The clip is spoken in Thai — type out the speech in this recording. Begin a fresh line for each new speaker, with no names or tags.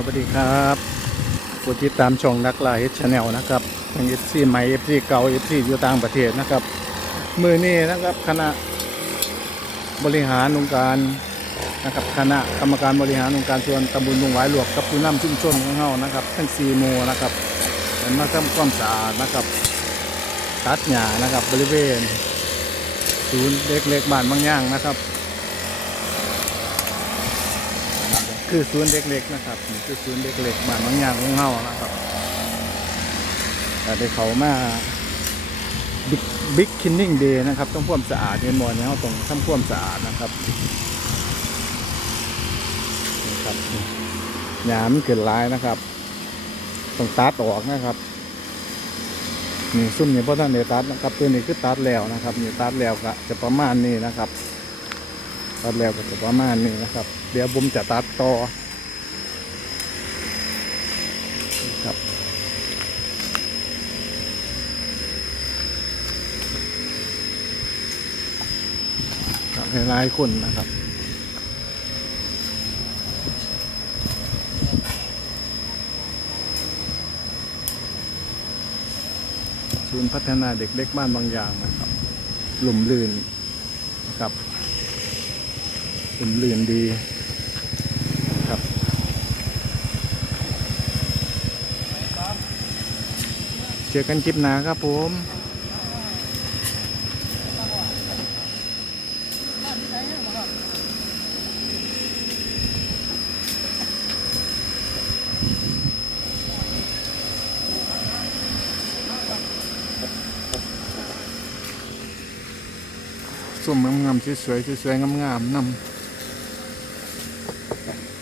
สวัสดีครับผู้ติดตามช่องนักลายชาแนลนะครับทั้งเอฟซีใหม่เอฟซีเก่าเอฟซีอยู่ต่างประเทศนะครับ มือนี้นะครับคณะบริหารองค์การนะครับคณะกรรมการบริหารองค์การส่วนตำบลลุงหวายหลวกกับผู้นำชุมชนของเรานะครับทั้งซีโมนะครับเป็นมาทำความสะอาดนะครับตัดหญ้านะครับบริเวณ ศูนย์เล็กๆบ้านบางย่างนะครับ คือศูนย์เล็กๆนะครับนี่คือศูนย์เล็กๆบ้านบางอย่างของเฮานะครับแต่ได้เขามาบิ๊กบิ๊กคินนิ่งเดย์นะครับต้องควมสะอาดเงินบอลเนี่ยเราต้องทำควมสะอาดนะครับนี่ครับนี่หยามเกิดลายนะครับต้องตัดออกนะครับนี่ซุ่มเนี่ยเพราะท่านเดตัดนะครับตัวนี้คือตัดแล้วนะครับนี่ตัดแล้วก็จะประมาณนี้นะครับ ตัดแล้วก็จะประมาณนี้นะครับ เดี๋ยวผมจะตัดต่อครับให้หลายคนนะครับศูนย์พัฒนาเด็กเล็กบ้านบางอย่างนะครับหลุมลื่นนะครับ ผมเรียนดีครับเจอกันคลิปหน้าครับผมส้มงามๆสวยๆสวยๆงามๆนำ Thank you.